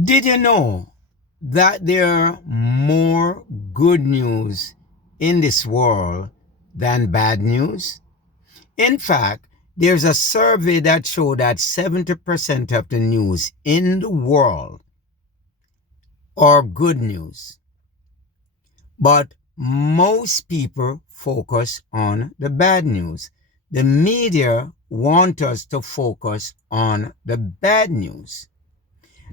Did you know that there are more good news in this world than bad news? In fact, there's a survey that showed that 70% of the news in the world are good news. But most people focus on the bad news. The media want us to focus on the bad news.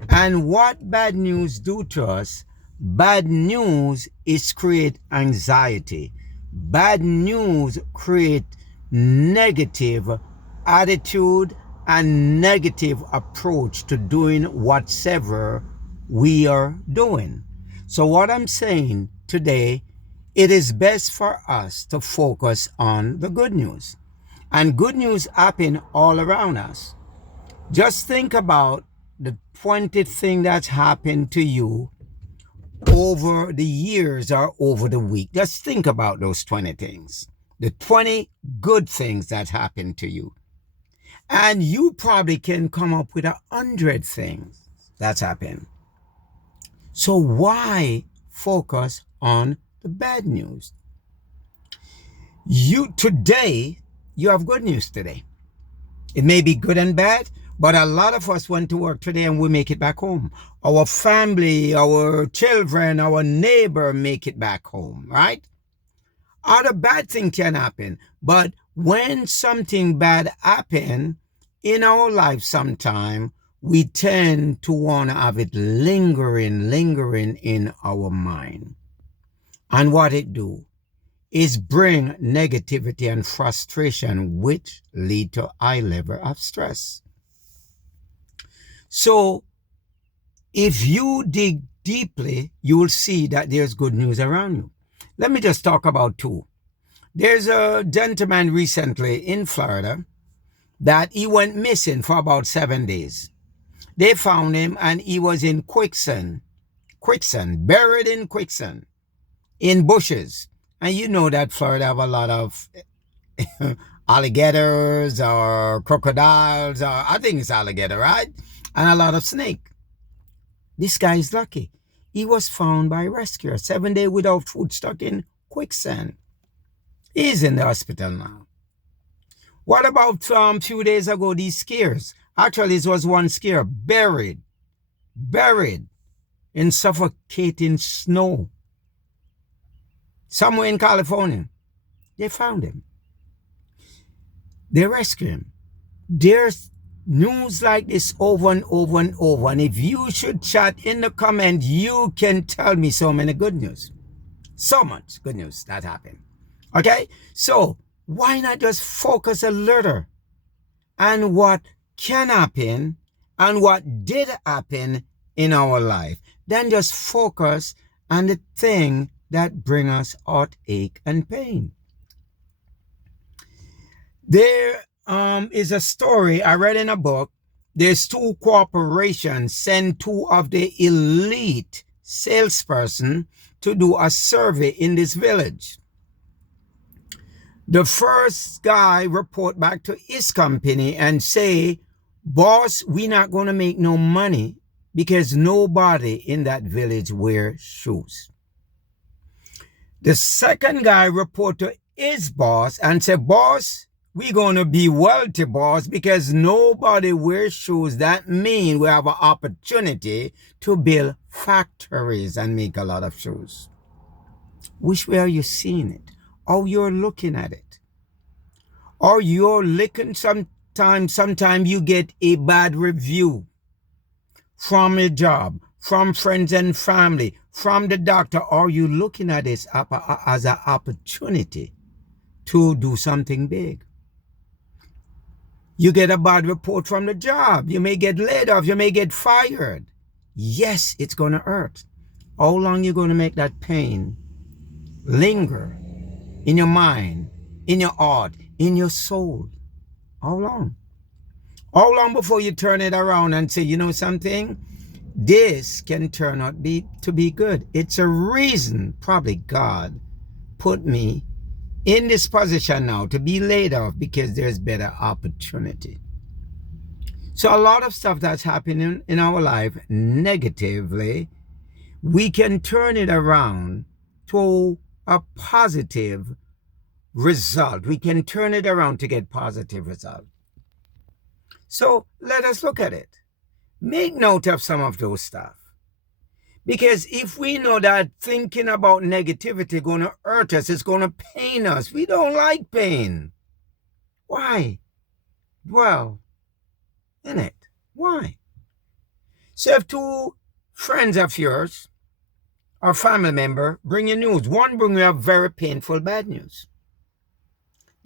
And what bad news do to us? Bad news is create anxiety. Bad news create negative attitude and negative approach to doing whatever we are doing. So what I'm saying today, it is best for us to focus on the good news. And good news happen all around us. Just think about the 20 things that's happened to you over the years or over the week. Just think about those 20 things. The 20 good things that happened to you. And you probably can come up with 100 things that's happened. So why focus on the bad news? You have good news today. It may be good and bad, but a lot of us went to work today and we make it back home. Our family, our children, our neighbor make it back home, right? Other bad thing can happen, but when something bad happen in our life sometime, we tend to want to have it lingering in our mind. And what it do is bring negativity and frustration, which lead to high level of stress. So if you dig deeply, you will see that there's good news around you. Let me just talk about two. There's a gentleman recently in Florida that he went missing for about 7 days. They found him and he was in quicksand, buried in quicksand, in bushes. And you know that Florida have a lot of alligators or crocodiles, or I think it's alligator, right? And a lot of snake. This guy is lucky. He was found by rescuer 7 days without food, stuck in quicksand. He's in the hospital now. What about a few days ago, these skiers? Actually, it was one skier buried in suffocating snow somewhere in California. They found him. They rescued him. There's news like this over and over and over. And if you should chat in the comment, you can tell me so many good news. So much good news that happened. Okay? So why not just focus a little on what can happen and what did happen in our life? Then just focus on the thing that bring us heartache and pain. There is a story I read in a book. There's two corporations send two of the elite salesperson to do a survey in this village. The first guy report back to his company and say, boss, we not going to make no money because nobody in that village wear shoes. The second guy report to his boss and say, boss, we going to be wealthy, boss, because nobody wears shoes. That means we have an opportunity to build factories and make a lot of shoes. Which way are you seeing it? How you're looking at it? Or you're looking sometimes you get a bad review from a job, from friends and family, from the doctor. Are you looking at this as an opportunity to do something big? You get a bad report from the job. You may get laid off. You may get fired. Yes, it's going to hurt. How long you going to make that pain linger in your mind, in your heart, in your soul? How long? How long before you turn it around and say, you know something? This can turn out to be good. It's a reason probably God put me in this position now to be laid off because there's better opportunity. So a lot of stuff that's happening in our life negatively, we can turn it around to a positive result. We can turn it around to get positive result. So let us look at it. Make note of some of those stuff. Because if we know that thinking about negativity is going to hurt us, it's going to pain us. We don't like pain. Why? Well, in it. Why? So if two friends of yours or family member bring you news, one bring you a very painful bad news.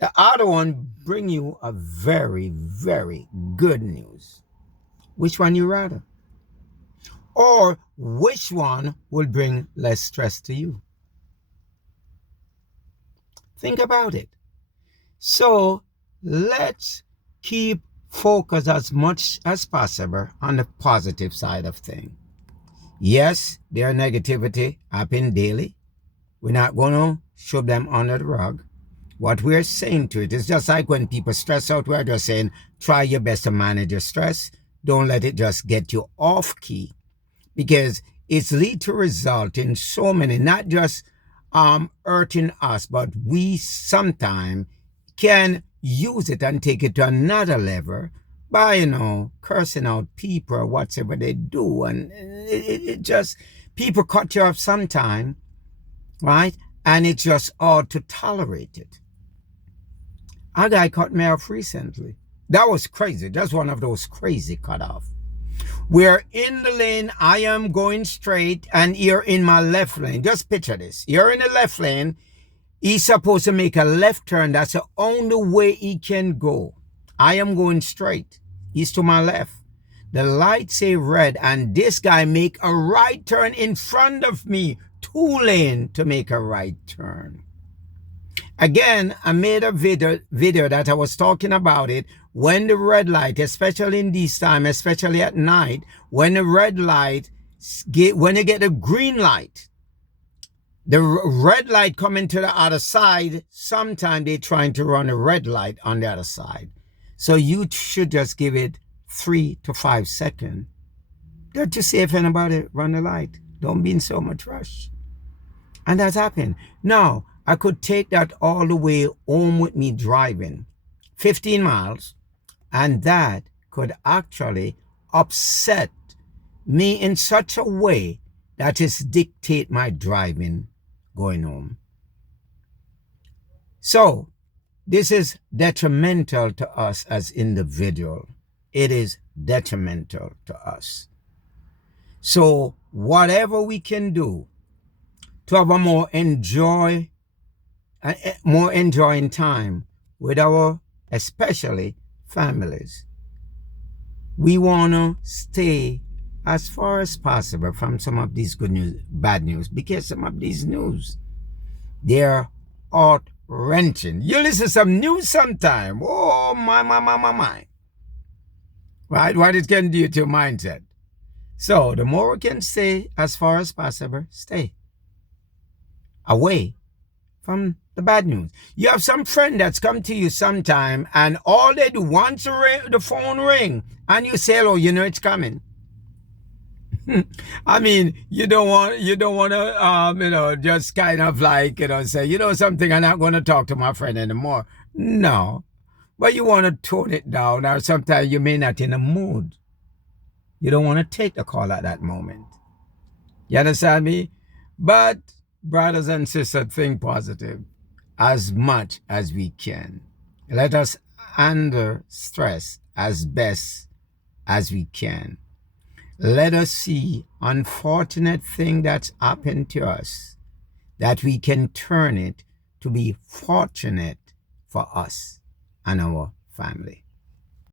The other one bring you a very, very good news. Which one you rather? Or which one will bring less stress to you? Think about it. So let's keep focus as much as possible on the positive side of things. Yes, there are negativity happen daily. We're not going to shove them under the rug. What we're saying to it is just like when people stress out, we're just saying, try your best to manage your stress. Don't let it just get you off key, because it's lead to result in so many, not just hurting us, but we sometimes can use it and take it to another level by, cursing out people or whatever they do. And it just, people cut you off sometime, right? And it's just hard to tolerate it. A guy cut me off recently. That was crazy. That's one of those crazy cut off. We're in the lane. I am going straight and you're in my left lane. Just picture this. You're in the left lane. He's supposed to make a left turn. That's the only way he can go. I am going straight. He's to my left. The lights say red and this guy make a right turn in front of me. 2 lane to make a right turn. Again, I made a video that I was talking about it when the red light, especially in this time, especially at night, when the red light, when you get the green light, the red light coming to the other side, sometimes they're trying to run a red light on the other side. So you should just give it 3 to 5 seconds. Don't you say if anybody run the light. Don't be in so much rush. And that's happened. Now, I could take that all the way home with me driving 15 miles, and that could actually upset me in such a way that it dictate my driving going home. So this is detrimental to us as individuals. It is detrimental to us. So whatever we can do to have a more enjoying time with our, especially families. We want to stay as far as possible from some of these bad news, because some of these news, they're heart-wrenching. You listen to some news sometime, oh my. Right? What it can do to your mindset. So the more we can stay as far as possible, stay away from the bad news. You have some friend that's come to you sometime and all they do, once the phone ring and you say, oh, it's coming. I mean, you don't want to, just kind of like, say, something, I'm not going to talk to my friend anymore. No, but you want to tone it down, or sometimes you may not in a mood. You don't want to take the call at that moment. You understand me? But brothers and sisters, think positive as much as we can. Let us handle stress as best as we can. Let us see unfortunate thing that's happened to us, that we can turn it to be fortunate for us and our family.